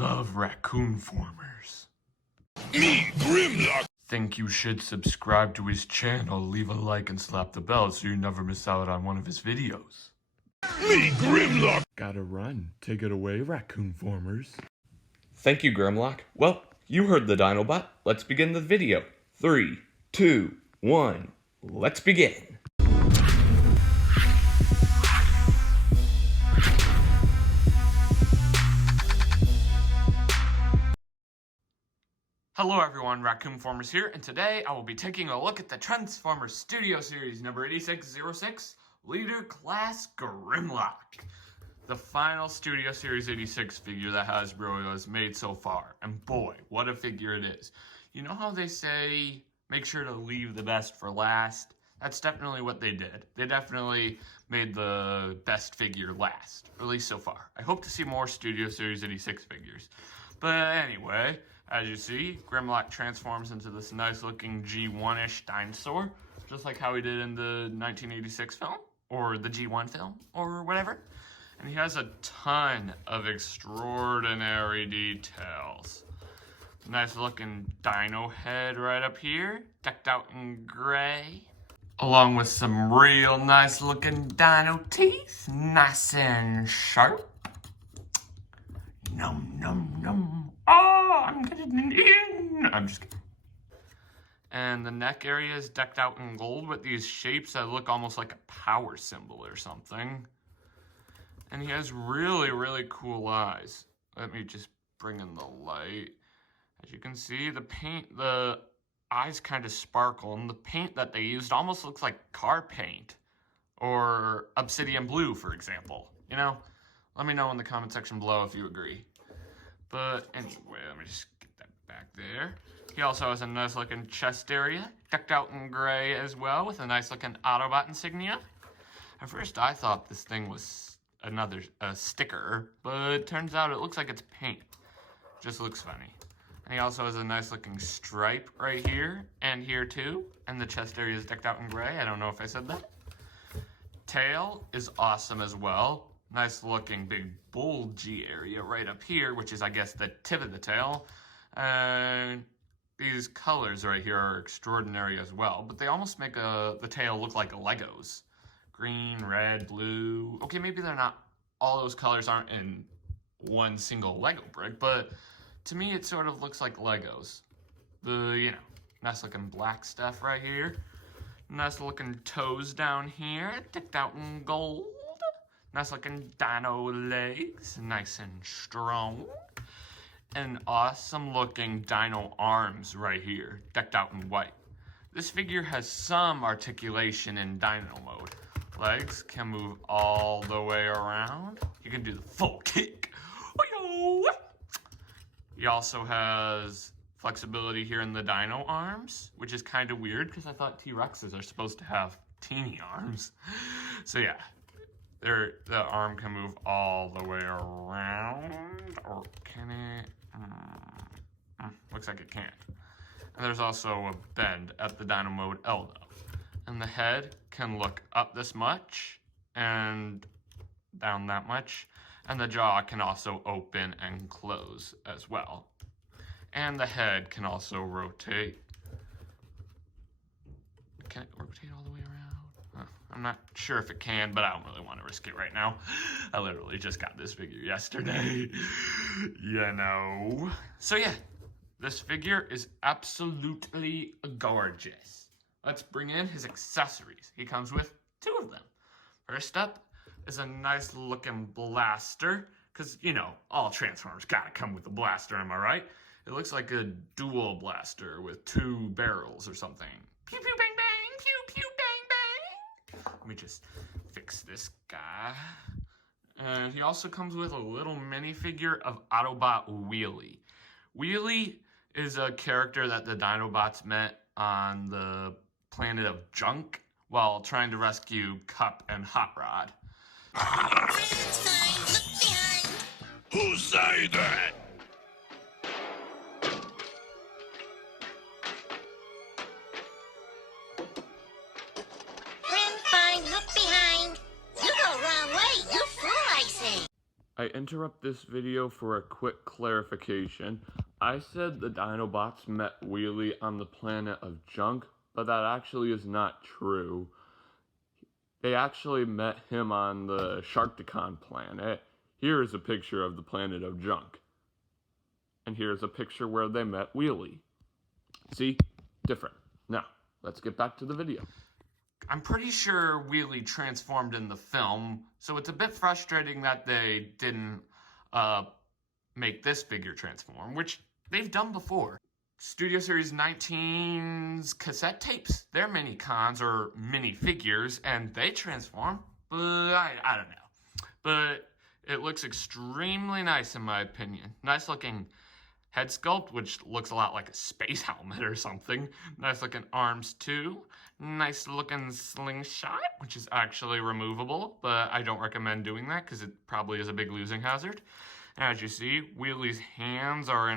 love Raccoon-Formers. Me, GRIMLOCK! Think you should subscribe to his channel, leave a like and slap the bell so you never miss out on one of his videos. Me, GRIMLOCK! Gotta run. Take it away, Raccoon-Formers. Thank you, GRIMLOCK. Well, you heard the Dinobot. Let's begin the video. 3, 2, 1, let's begin. Hello everyone, Raccoon-Formers here, and today I will be taking a look at the Transformers Studio Series number 8606, Leader Class GRIMLOCK. The final Studio Series 86 figure that Hasbro has made so far, and boy, what a figure it is. You know how they say, make sure to leave the best for last? That's definitely what they did. They definitely made the best figure last, at least so far. I hope to see more Studio Series 86 figures. But anyway, as you see, GRIMLOCK transforms into this nice looking G1-ish dinosaur, just like how he did in the 1986 film, or the G1 film, or whatever. And he has a ton of extraordinary details. Nice looking dino head right up here, decked out in gray. Along with some real nice looking dino teeth, nice and sharp. Num, num, num. Oh, I'm getting in. I'm just kidding. And the neck area is decked out in gold with these shapes that look almost like a power symbol or something. And he has really, really cool eyes. Let me just bring in the light. As you can see, the eyes kind of sparkle, and the paint that they used almost looks like car paint. Or obsidian blue, for example. You know? Let me know in the comment section below if you agree. But anyway, let me just get that back there. He also has a nice looking chest area, decked out in gray as well, with a nice looking Autobot insignia. At first I thought this thing was another sticker, but it turns out it looks like it's paint. Just looks funny. And he also has a nice looking stripe right here, and here too. And the chest area is decked out in gray. I don't know if I said that. Tail is awesome as well. Nice looking big bulgy area right up here, which is, I guess, the tip of the tail. And these colors right here are extraordinary as well, but they almost make the tail look like Legos. Green, red, blue. Okay, maybe they're not, all those colors aren't in one single Lego brick, but to me it sort of looks like Legos. The, nice looking black stuff right here. Nice looking toes down here, decked out in gold. Nice looking dino legs, nice and strong. And awesome looking dino arms right here, decked out in white. This figure has some articulation in dino mode. Legs can move all the way around. You can do the full kick. He also has flexibility here in the dino arms, which is kind of weird because I thought T-Rexes are supposed to have teeny arms. So yeah. The arm can move all the way around, or can it? Looks like it can't. And there's also a bend at the Dino Mode elbow. And the head can look up this much and down that much. And the jaw can also open and close as well. And the head can also rotate. Can it rotate all the way around? I'm not sure if it can, but I don't really want to risk it right now. I literally just got this figure yesterday. So yeah, this figure is absolutely gorgeous. Let's bring in his accessories. He comes with 2 of them. First up is a nice looking blaster, because, all Transformers gotta come with a blaster, am I right? It looks like a dual blaster with 2 barrels or something. Pew pew bang bang, pew pew bang bang. Let me just fix this guy. And he also comes with a little minifigure of Autobot Wheelie. Wheelie is a character that the Dinobots met on the planet of Junk while trying to rescue Cup and Hot Rod. Who say that? Look behind. You go wrong way, you fool, I say. I interrupt this video for a quick clarification. I said the Dinobots met Wheelie on the planet of Junk, but that actually is not true. They actually met him on the Sharkticon planet. Here is a picture of the planet of Junk. And here's a picture where they met Wheelie. See? Different. Now, let's get back to the video. I'm pretty sure Wheelie transformed in the film, so it's a bit frustrating that they didn't make this figure transform, which they've done before. Studio Series 19's cassette tapes, they're mini cons or mini figures, and they transform, but I don't know. But it looks extremely nice in my opinion. Nice looking head sculpt, which looks a lot like a space helmet or something. Nice looking arms too. Nice looking slingshot, which is actually removable, but I don't recommend doing that because it probably is a big losing hazard. As you see, Wheelie's hands are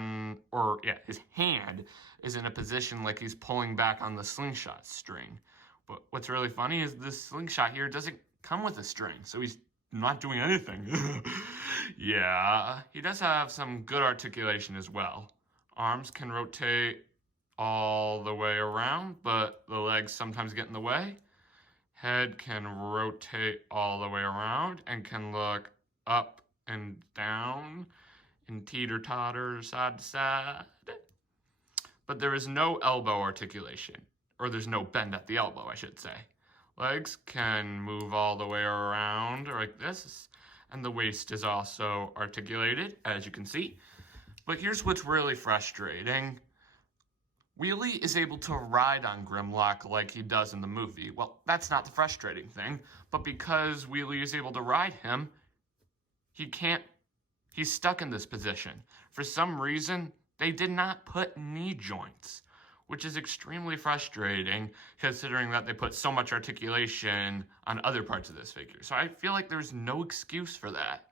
his hand is in a position like he's pulling back on the slingshot string. But what's really funny is this slingshot here doesn't come with a string, so he's not doing anything. Yeah, he does have some good articulation as well. Arms can rotate all the way around, but the legs sometimes get in the way. Head can rotate all the way around and can look up and down and teeter-totter side to side. But there is no elbow articulation, or there's no bend at the elbow, I should say. Legs can move all the way around like this, and the waist is also articulated, as you can see. But here's what's really frustrating. Wheelie is able to ride on Grimlock like he does in the movie. Well, that's not the frustrating thing, but because Wheelie is able to ride him, he's stuck in this position. For some reason, they did not put knee joints, which is extremely frustrating considering that they put so much articulation on other parts of this figure. So I feel like there's no excuse for that.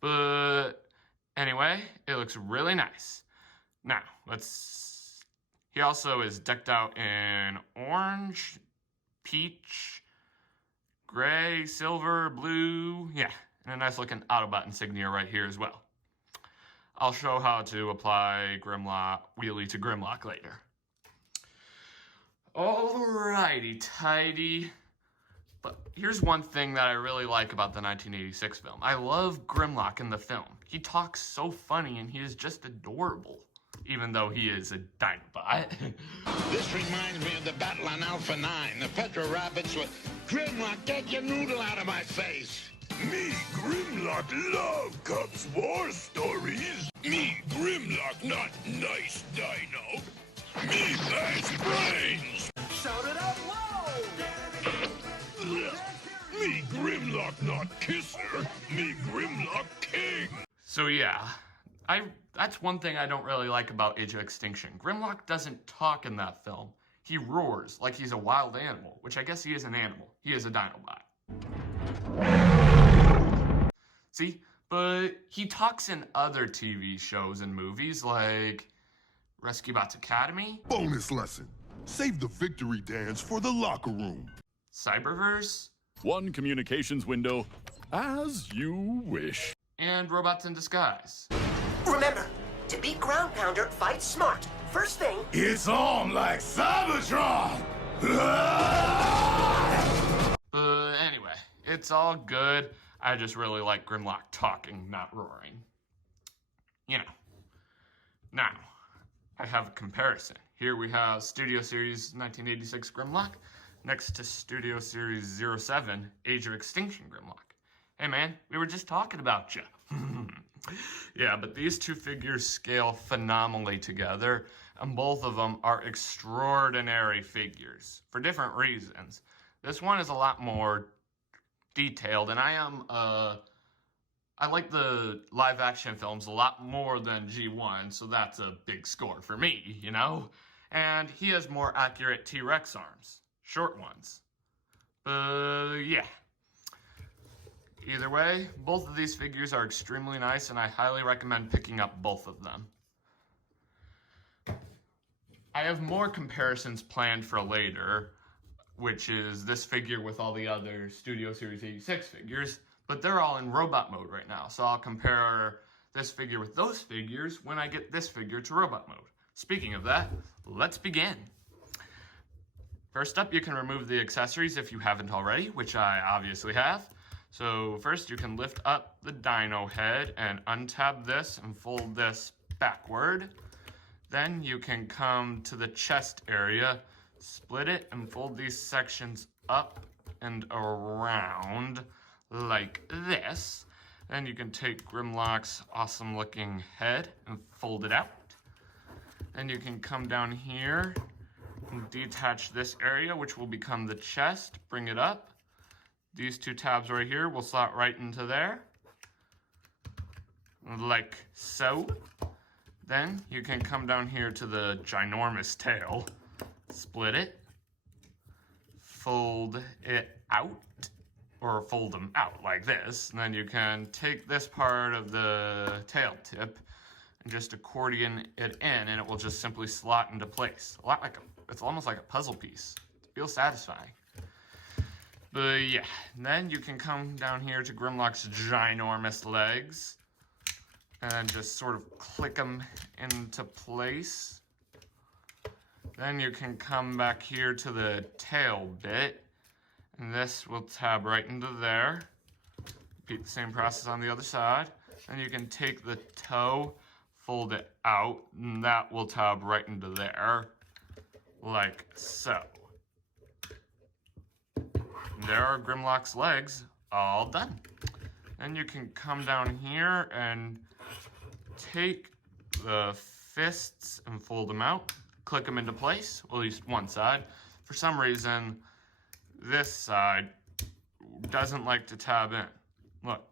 But anyway, it looks really nice. Now, he also is decked out in orange, peach, gray, silver, blue, yeah, and a nice looking Autobot insignia right here as well. I'll show how to apply Wheelie to Grimlock later. Alrighty, tidy. But here's one thing that I really like about the 1986 film. I love Grimlock in the film. He talks so funny and he is just adorable, even though he is a Dinobot. This reminds me of the battle on Alpha 9. The Petro Rabbits were, Grimlock, get your noodle out of my face. Me, Grimlock, love Cubs war stories. Me, Grimlock, not nice dino. Me, best brains. Shout it out loud! Me, Grimlock, not kisser. Me, Grimlock, king. So yeah, that's one thing I don't really like about Age of Extinction. Grimlock doesn't talk in that film. He roars like he's a wild animal, which I guess he is an animal. He is a Dinobot. See? But he talks in other TV shows and movies like Rescue Bots Academy. Bonus lesson. Save the victory dance for the locker room. Cyberverse. One communications window, as you wish. And Robots in Disguise. Remember, to beat Ground Pounder, fight smart. First thing, It's on like Cybertron! But anyway, it's all good. I just really like Grimlock talking, not roaring. You know. Now, I have a comparison. Here we have Studio Series 1986 Grimlock next to Studio Series 07 Age of Extinction Grimlock. Hey man, we were just talking about you. Yeah, but these two figures scale phenomenally together, and both of them are extraordinary figures for different reasons. This one is a lot more detailed, and I like the live action films a lot more than G1, so that's a big score for me, you know? And he has more accurate T-Rex arms, short ones. Yeah. Either way, both of these figures are extremely nice, and I highly recommend picking up both of them. I have more comparisons planned for later, which is this figure with all the other Studio Series 86 figures, But they're all in robot mode right now, so I'll compare this figure with those figures when I get this figure to robot mode. Speaking of that, let's begin. First up, you can remove the accessories if you haven't already, which I obviously have. So first you can lift up the dino head and untab this and fold this backward. Then you can come to the chest area, split it and fold these sections up and around like this. Then you can take Grimlock's awesome looking head and fold it out. Then you can come down here and detach this area, which will become the chest, bring it up. These two tabs right here will slot right into there, like so. Then you can come down here to the ginormous tail, split it, fold it out, or fold them out like this. And then you can take this part of the tail tip and just accordion it in, and it will just simply slot into place. It's almost like a puzzle piece. It feels satisfying. But yeah, then you can come down here to Grimlock's ginormous legs and just sort of click them into place. Then you can come back here to the tail bit, and this will tab right into there. Repeat the same process on the other side. Then you can take the toe, fold it out, and that will tab right into there, like so. There are Grimlock's legs, all done. Then you can come down here and take the fists and fold them out, click them into place, well, at least one side. For some reason, this side doesn't like to tab in. Look,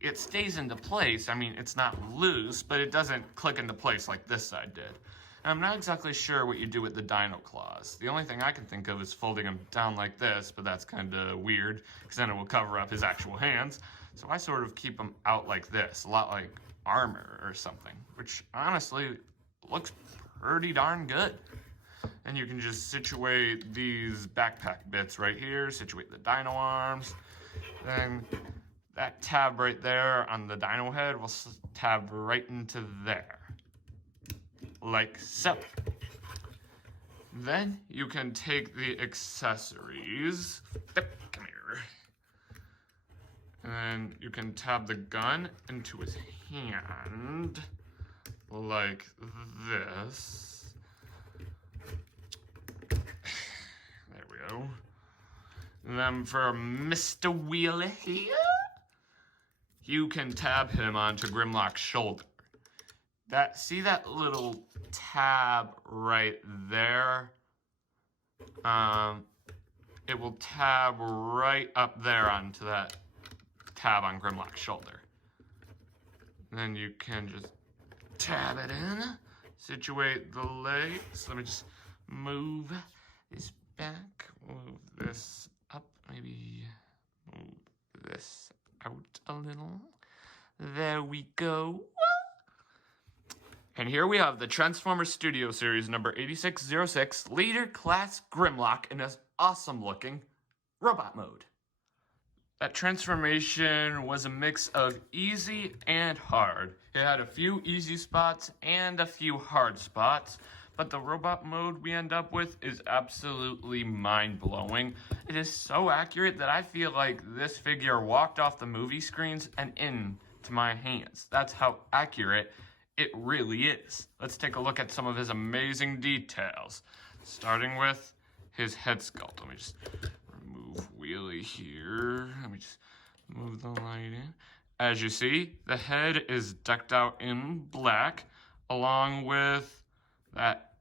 it stays into place. I mean, it's not loose, but it doesn't click into place like this side did. And I'm not exactly sure what you do with the dino claws. The only thing I can think of is folding them down like this, but that's kind of weird, because then it will cover up his actual hands. So I sort of keep them out like this, a lot like armor or something, which honestly looks pretty darn good. And you can just situate these backpack bits right here, situate the dino arms. Then that tab right there on the dino head will tab right into there, like so. Then you can take the accessories, come here, and then you can tab the gun into his hand, like this. There we go. And then for Mr. Wheelie here, you can tab him onto Grimlock's shoulder. See that little tab right there? It will tab right up there onto that tab on Grimlock's shoulder. Then you can just tab it in, situate the legs. Let me just move this back, move this up, maybe move this out a little. There we go. And here we have the Transformers Studio Series number 8606 Leader Class Grimlock in his awesome looking robot mode. That transformation was a mix of easy and hard. It had a few easy spots and a few hard spots, but the robot mode we end up with is absolutely mind-blowing. It is so accurate that I feel like this figure walked off the movie screens and into my hands. That's how accurate it really is. Let's take a look at some of his amazing details, starting with his head sculpt. Let me just remove Wheelie here. Let me just move the light in. As you see, the head is decked out in black, along with that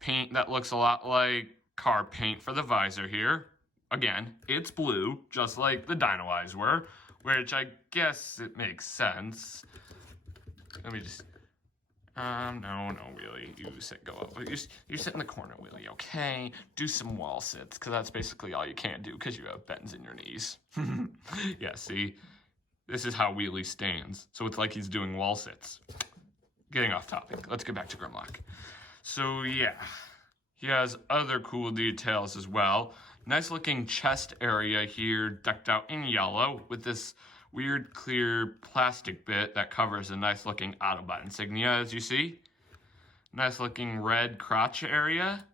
paint that looks a lot like car paint for the visor here. Again, it's blue, just like the dino eyes were, which I guess it makes sense. Let me just... no, Wheelie, go up. You sit in the corner, Wheelie, okay? Do some wall sits, because that's basically all you can do, because you have bends in your knees. Yeah, see? This is how Wheelie stands, so it's like he's doing wall sits. Getting off topic, let's get back to Grimlock. So, yeah, he has other cool details as well. Nice looking chest area here, decked out in yellow with this weird clear plastic bit that covers a nice looking Autobot insignia, as you see. Nice looking red crotch area.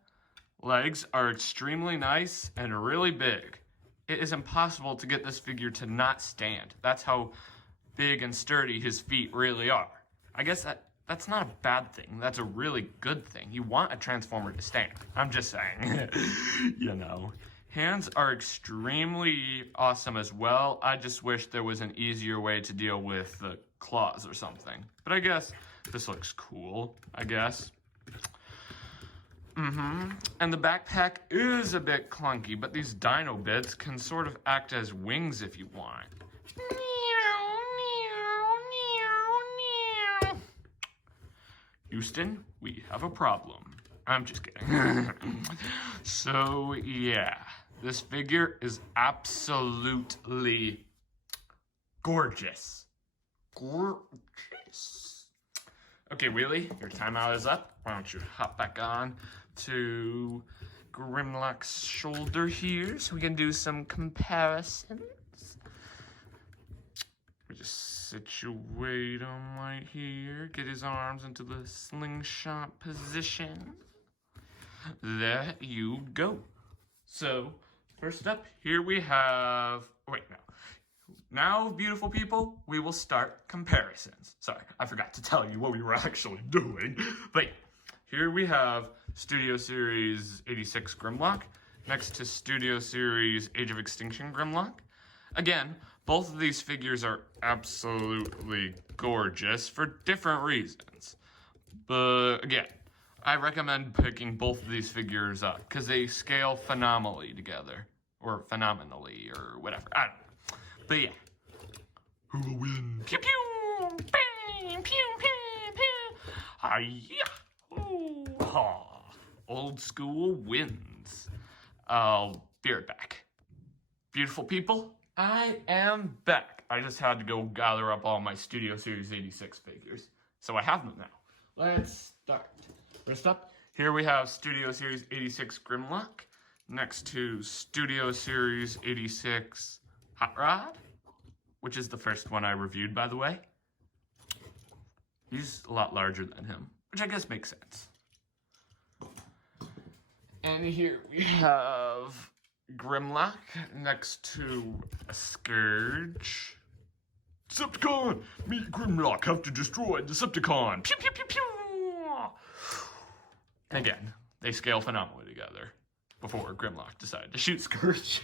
Legs are extremely nice and really big. It is impossible to get this figure to not stand. That's how big and sturdy his feet really are. I guess that's not a bad thing. That's a really good thing. You want a Transformer to stand. I'm just saying. You know. Hands are extremely awesome as well. I just wish there was an easier way to deal with the claws or something. But I guess this looks cool, I guess. And the backpack is a bit clunky, but these dino bits can sort of act as wings if you want. Houston, we have a problem. I'm just kidding. So, yeah. This figure is absolutely gorgeous. Gorgeous. Okay, Wheelie, your timeout is up. Why don't you hop back on to Grimlock's shoulder here so we can do some comparisons. We just situate him right here. Get his arms into the slingshot position. There you go. So, first up, here we have... Wait, no. Now, beautiful people, we will start comparisons. Sorry, I forgot to tell you what we were actually doing. But here we have Studio Series 86 Grimlock next to Studio Series Age of Extinction Grimlock. Again, both of these figures are absolutely gorgeous for different reasons. But again, I recommend picking both of these figures up because they scale phenomenally together. Or phenomenally, or whatever. I don't know. But yeah. Who will win? Pew pew! Bang! Pew pew pew! Hi-ya! Ooh! Ha! Old school wins. I'll be right back. Beautiful people, I am back. I just had to go gather up all my Studio Series 86 figures. So I have them now. Let's start. First up, here we have Studio Series 86 Grimlock next to Studio Series 86 Hot Rod, which is the first one I reviewed, by the way. He's a lot larger than him, which I guess makes sense. And here we have Grimlock next to a Scourge. Decepticon! Me, Grimlock, have to destroy Decepticon! Pew, pew, pew, pew! Again, they scale phenomenally together before Grimlock decided to shoot Scourge.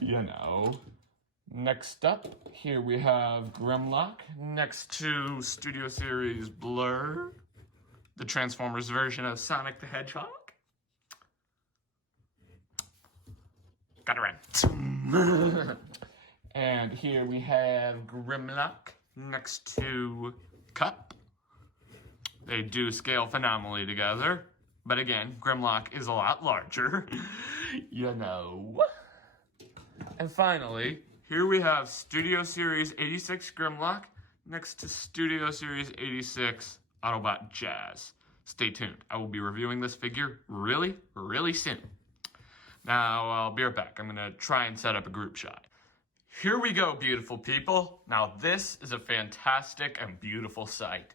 You know. Next up, here we have Grimlock next to Studio Series Blur, the Transformers version of Sonic the Hedgehog. Got it right. And here we have Grimlock next to Cup. They do scale phenomenally together. But again, Grimlock is a lot larger. You know. And finally, here we have Studio Series 86 Grimlock next to Studio Series 86 Autobot Jazz. Stay tuned. I will be reviewing this figure really, really soon. Now, I'll be right back. I'm going to try and set up a group shot. Here we go, beautiful people. Now, this is a fantastic and beautiful sight.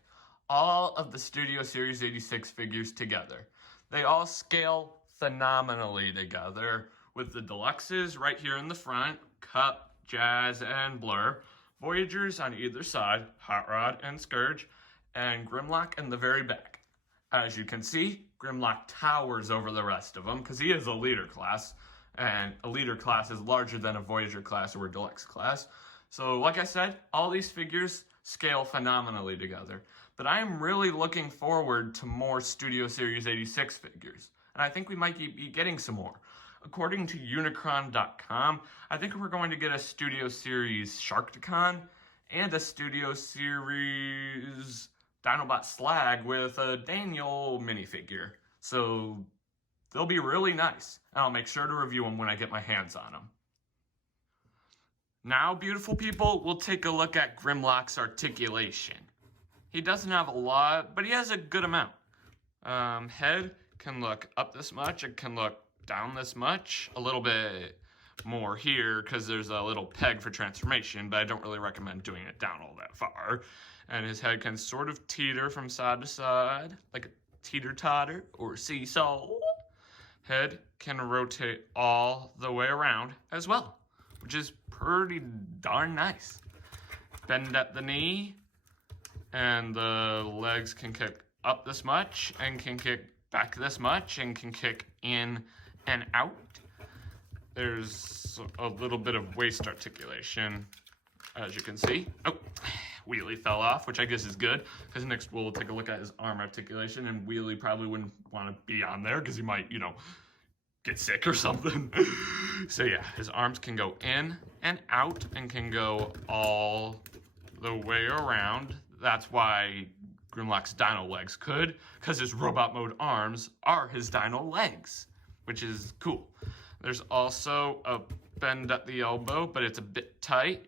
All of the Studio Series 86 figures together. They all scale phenomenally together, with the deluxes right here in the front, Cup, Jazz, and Blur, Voyagers on either side, Hot Rod and Scourge, and Grimlock in the very back. As you can see, Grimlock towers over the rest of them because he is a leader class, and a leader class is larger than a Voyager class or a deluxe class. So like I said, all these figures scale phenomenally together. But I am really looking forward to more Studio Series 86 figures, and I think we might be getting some more. According to Unicron.com, I think we're going to get a Studio Series Sharkticon and a Studio Series Dinobot Slag with a Daniel minifigure. So they'll be really nice, and I'll make sure to review them when I get my hands on them. Now, beautiful people, we'll take a look at Grimlock's articulation. He doesn't have a lot, but he has a good amount. Head can look up this much, it can look down this much, a little bit more here because there's a little peg for transformation, but I don't really recommend doing it down all that far. And his head can sort of teeter from side to side, like a teeter-totter or seesaw. Head can rotate all the way around as well, which is pretty darn nice. Bend at the knee, and the legs can kick up this much, and can kick back this much, and can kick in and out. There's a little bit of waist articulation, as you can see. Oh, Wheelie fell off, which I guess is good, because next we'll take a look at his arm articulation, and Wheelie probably wouldn't want to be on there, because he might, get sick or something. So yeah, his arms can go in and out, and can go all the way around. That's why Grimlock's dino legs could, because his robot mode arms are his dino legs, which is cool. There's also a bend at the elbow, but it's a bit tight.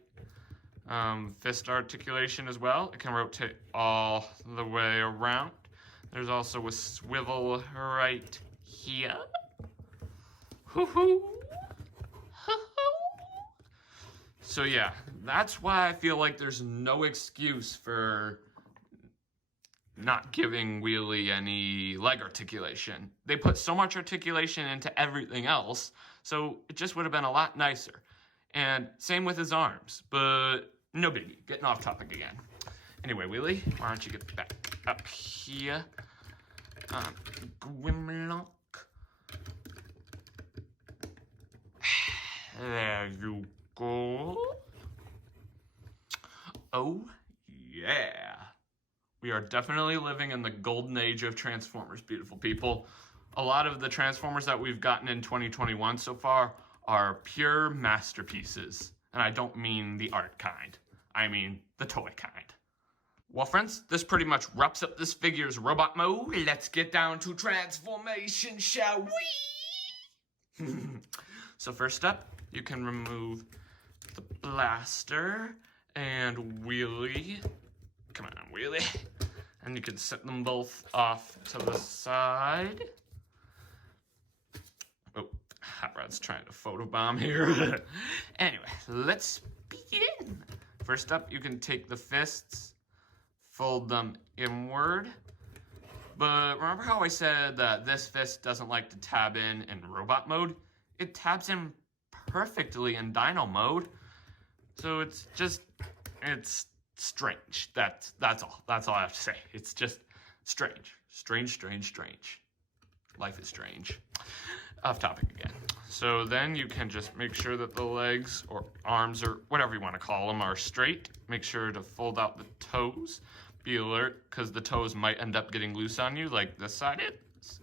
Fist articulation as well. It can rotate all the way around. There's also a swivel right here. Hoo-hoo. So yeah, that's why I feel like there's no excuse for not giving Wheelie any leg articulation. They put so much articulation into everything else, so it just would have been a lot nicer. And same with his arms, but no biggie. Getting off topic again. Anyway, Wheelie, why don't you get back up here? Grimlock. There you go. Oh, yeah. We are definitely living in the golden age of Transformers, beautiful people. A lot of the Transformers that we've gotten in 2021 so far are pure masterpieces. And I don't mean the art kind. I mean the toy kind. Well, friends, this pretty much wraps up this figure's robot mode. Let's get down to transformation, shall we? So first up, you can remove the blaster and Wheelie. Come on, Wheelie. And you can set them both off to the side. Oh, Hot Rod's trying to photobomb here. Anyway, let's begin. First up, you can take the fists, fold them inward. But remember how I said that this fist doesn't like to tab in robot mode? It tabs in perfectly in dino mode. So it's strange. That's all. That's all I have to say. It's just strange. Strange. Life is strange. Off topic again. So then you can just make sure that the legs or arms or whatever you want to call them are straight. Make sure to fold out the toes. Be alert, because the toes might end up getting loose on you like this side is.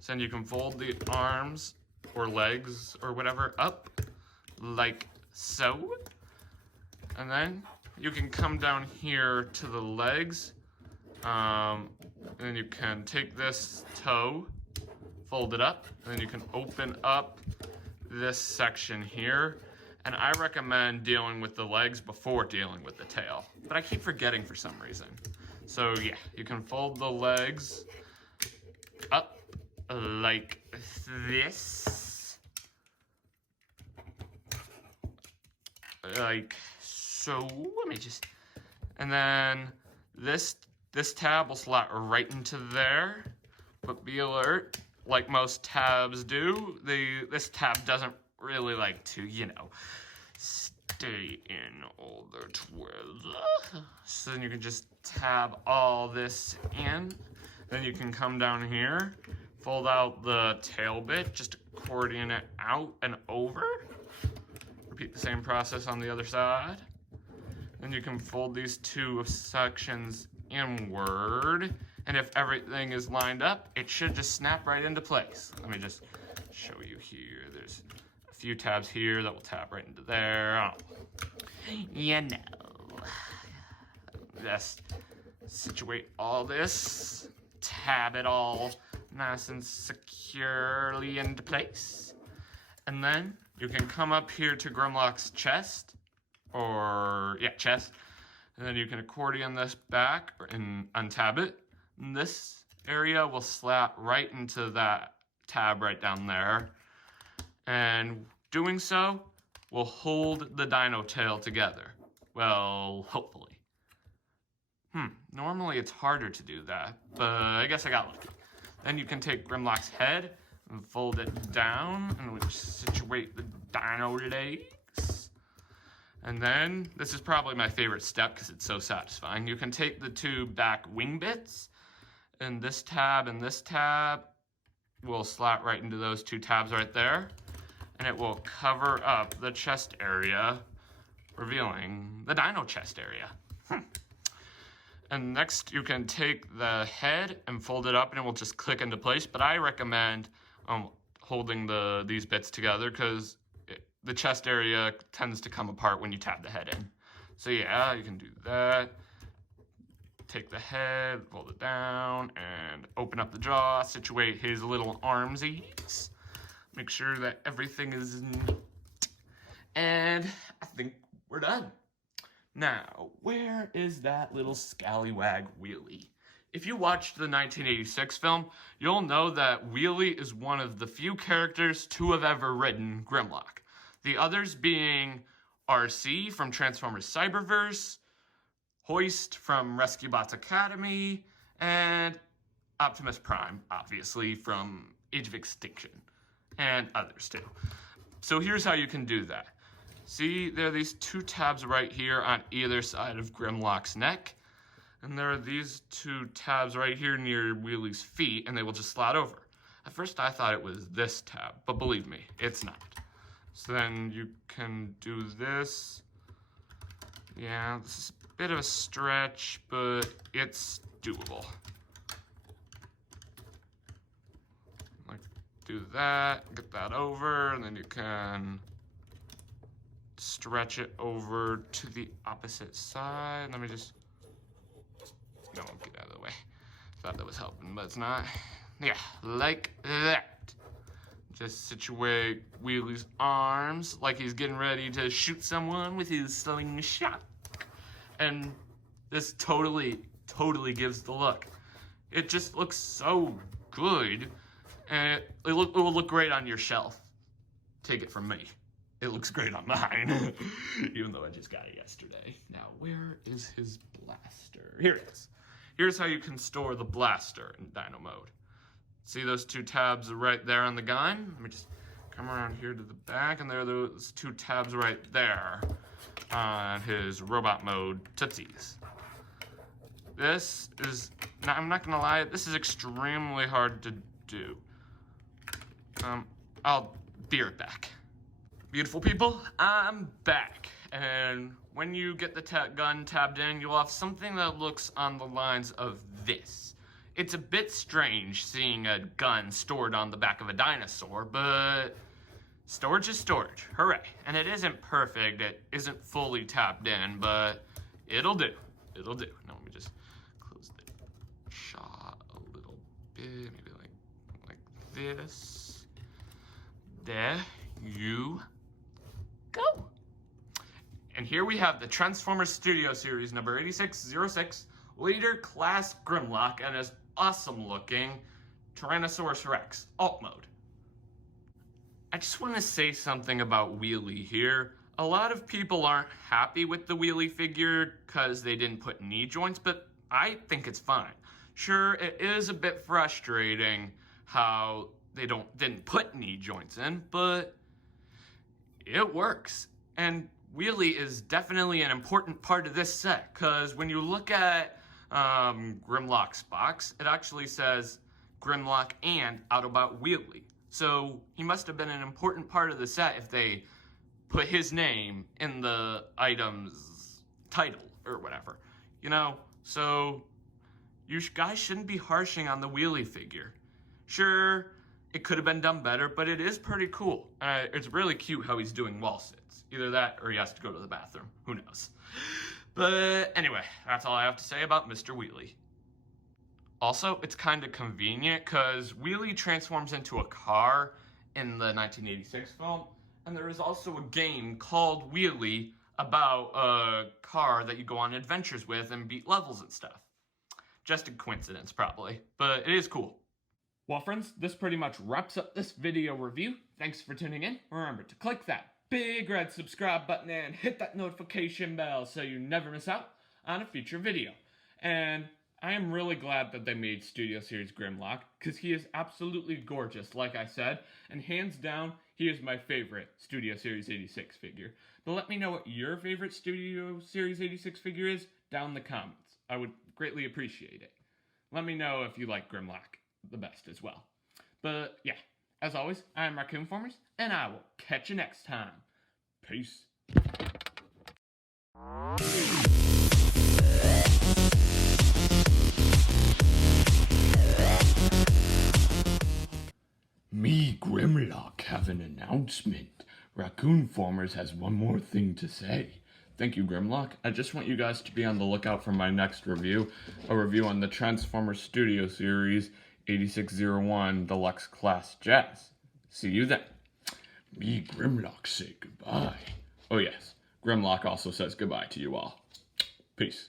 So then you can fold the arms or legs or whatever up like so. And then you can come down here to the legs. And then you can take this toe, fold it up, and then you can open up this section here. And I recommend dealing with the legs before dealing with the tail, but I keep forgetting for some reason. So yeah, you can fold the legs up like this. Like so. Let me just, and then this tab will slot right into there, but be alert, like most tabs do, this tab doesn't really like to, stay in all that well. So then you can just tab all this in. Then you can come down here, fold out the tail bit, just accordion it out and over. Repeat the same process on the other side. Then you can fold these two sections inward. And if everything is lined up, it should just snap right into place. Let me just show you here. There's a few tabs here that will tab right into there. Just situate all this, tab it all nice and securely into place. And then you can come up here to Grimlock's chest, chest. And then you can accordion this back and untab it. And this area will slap right into that tab right down there. And doing so will hold the dino tail together. Well, hopefully. Normally it's harder to do that, but I guess I got lucky. Then you can take Grimlock's head and fold it down and we'll situate the dino legs. And then, this is probably my favorite step because it's so satisfying. You can take the two back wing bits and this tab will slot right into those two tabs right there. And it will cover up the chest area, revealing the dino chest area. And next you can take the head and fold it up and it will just click into place. But I recommend holding these bits together because the chest area tends to come apart when you tab the head in. So yeah, you can do that. Take the head, fold it down, and open up the jaw, situate his little armsies. Make sure that everything is neat. And I think we're done. Now, where is that little scallywag Wheelie? If you watched the 1986 film, you'll know that Wheelie is one of the few characters to have ever written Grimlock. The others being RC from Transformers Cyberverse, Hoist from Rescue Bots Academy, and Optimus Prime, obviously, from Age of Extinction, and others too. So here's how you can do that. See, there are these two tabs right here on either side of Grimlock's neck. And there are these two tabs right here near Wheelie's feet, and they will just slide over. At first I thought it was this tab, but believe me, it's not. So then you can do this. Yeah, this is a bit of a stretch, but it's doable. Like, do that, get that over, and then you can stretch it over to the opposite side. Let me just, no, get out of the way. Thought that was helping, but it's not. Yeah, like that. Just situate Wheelie's arms like he's getting ready to shoot someone with his slingshot. And this totally gives the look. It just looks so good, and it will look great on your shelf. Take it from me. It looks great on mine, even though I just got it yesterday. Now, where is his blaster? Here it is. Here's how you can store the blaster in Dino mode. See those two tabs right there on the gun? Let me just come around here to the back, and there are those two tabs right there on his robot mode Tootsies. This is, I'm not gonna lie, this is extremely hard to do. I'll be right back. Beautiful people, I'm back. And when you get the gun tabbed in, you'll have something that looks on the lines of this. It's a bit strange seeing a gun stored on the back of a dinosaur, but storage is storage, hooray. And it isn't perfect, it isn't fully tapped in, but it'll do, it'll do. Now let me just close the shot a little bit, maybe like this. There you go. And here we have the Transformers Studio Series number 8606, Leader Class Grimlock, and his awesome looking Tyrannosaurus Rex alt mode. I just want to say something about Wheelie here. A lot of people aren't happy with the Wheelie figure because they didn't put knee joints, but I think it's fine. Sure, it is a bit frustrating how they didn't put knee joints in, but it works. And Wheelie is definitely an important part of this set, because when you look at Grimlock's box, it actually says Grimlock and Autobot Wheelie. So he must have been an important part of the set if they put his name in the item's title or whatever. You know, so you guys shouldn't be harshing on the Wheelie figure. Sure, it could have been done better, but it is pretty cool. It's really cute how he's doing wall sits. Either that or he has to go to the bathroom. Who knows? But anyway, that's all I have to say about Mr. Wheelie. Also, it's kind of convenient because Wheelie transforms into a car in the 1986 film, and there is also a game called Wheelie about a car that you go on adventures with and beat levels and stuff. Just a coincidence, probably, but it is cool. Well, friends, this pretty much wraps up this video review. Thanks for tuning in. Remember to click that big red subscribe button and hit that notification bell so you never miss out on a future video. And I am really glad that they made Studio Series Grimlock, because he is absolutely gorgeous, like I said, and hands down, he is my favorite Studio Series 86 figure. But let me know what your favorite Studio Series 86 figure is down in the comments. I would greatly appreciate it. Let me know if you like Grimlock the best as well. But yeah, as always, I'm Raccoon-Formers, and I will catch you next time. Peace. Me, Grimlock, have an announcement. Raccoon-Formers has one more thing to say. Thank you, Grimlock. I just want you guys to be on the lookout for my next review, a review on the Transformers Studio Series 8601 Deluxe Class Jazz. See you then. Me, Grimlock, say goodbye. Oh yes, Grimlock also says goodbye to you all. Peace.